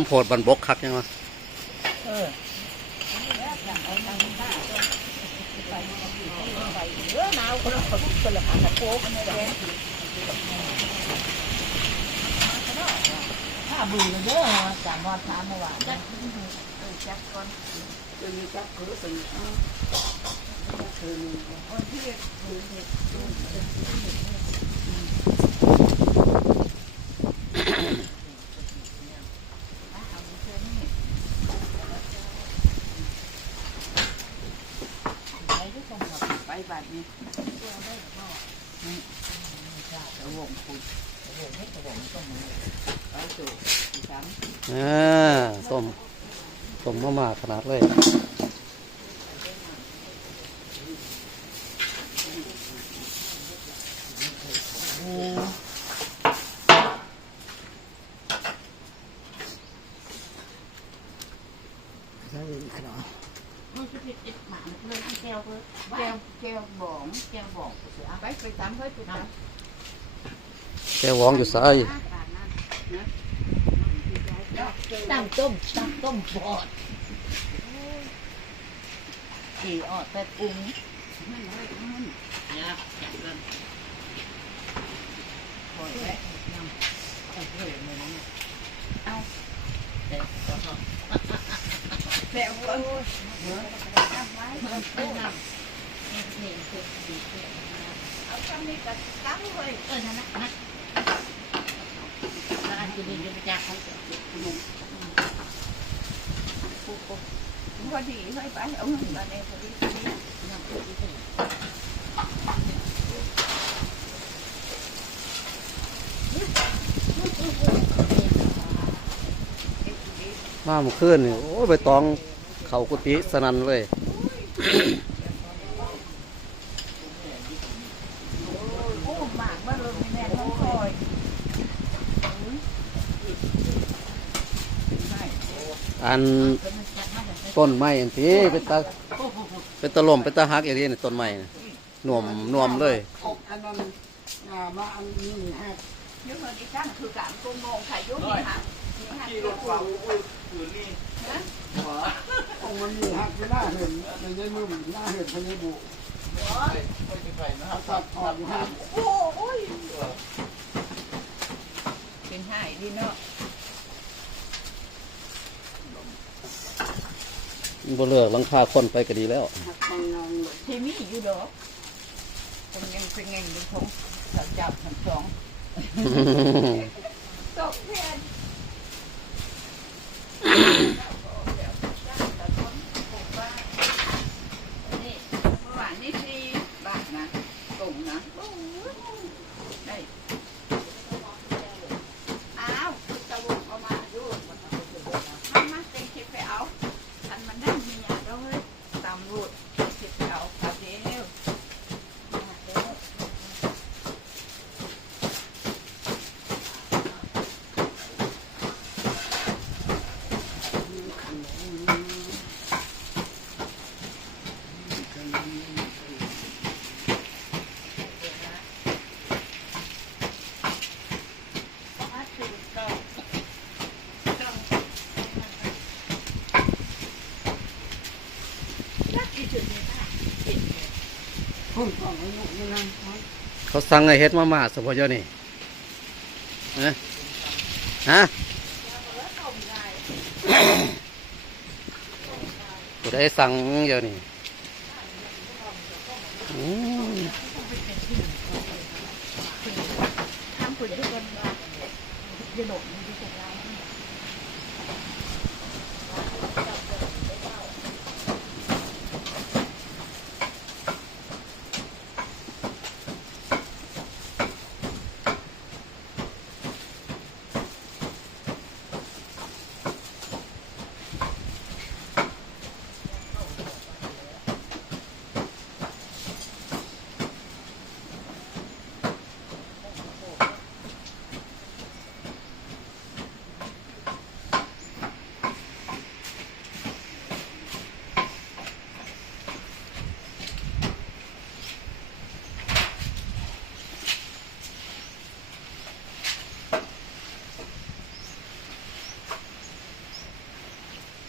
มโพธิบันบกคักยังวะเออเออหนาวคะคนคนละหางกับโป๊กแดงถ้าบือเยอะสามวันทานเมื่อวานจักก่อนคือจักคือสิ่งคือคนที่คือไปแบบนี้ระวงคุณระวงไม่ระวงก็มือไปสู่สามอ่าต้มต้มมาม่าขนาดเลยใช่ขนาด มันจะผิดติดหมาเลยแก้วเลยแก้วแก้วบองแก้วบ่องไปไปตามไปไปตามแกวองอยู่ซ้ายตั้งต้มตั้งต้มบอดขี่ออดแต่ปรุงมันเลยมันเนี่ยจับกันบอดแล้วเอา พอดีให้ไปเอาเงินมาในพอดีพอดีมาเมื่อคืนนี่โอ้ยใบตอง เขากุฏิสนันเลยโอ้หมากมาเลยแม่ท้องคอยอันต้นไม้อันที่เป็นตาเป็นตะลมเป็นตาฮักอย่างนี้นี่ต้นไม้น่ะหน่วมหน่วมเลยอันนั้นมาอันนี้ฮะเยอะเลยตั้งคือการโกงงค่ะยุ่งนี่ค่ะนี่ค่ะขี่รถฝ่าอุ้ยคืนนี่ องมันมีฮักไม่น่าเห็นในในมือมันน่าเห็นพญบุไม่ใช่ในะคตัรัดบตัดออกอยู่ฮักโอ้ยเป็นหายดีเนาะบ่เลิกหลังคาคนไปก็ดีแล้วฮักมันงานเลยที่มีอยู่ดอกคนยังเป็นไงเป็นของสัจจับทั้งสองตกแทนนี่หวานนี่สี่บาทนะกงนะได้อ้าวตะวันเอามาดูมามาเต็มคิดไปเอาอันมันได้มีอย่างเราเลยตามรูดคิดไปเอาเอาเดียว พุ่งของอายุนี่นั่นเขาสั่งให้เฮ็ดมาม่าสพเจ้านี่นะฮะผู้ใดสั่งเดี๋ยวนี้อืมทำปุ๋ยทุกคนจะหลบมันตาย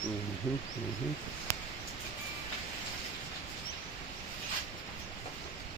อืมฮึอืมฮึ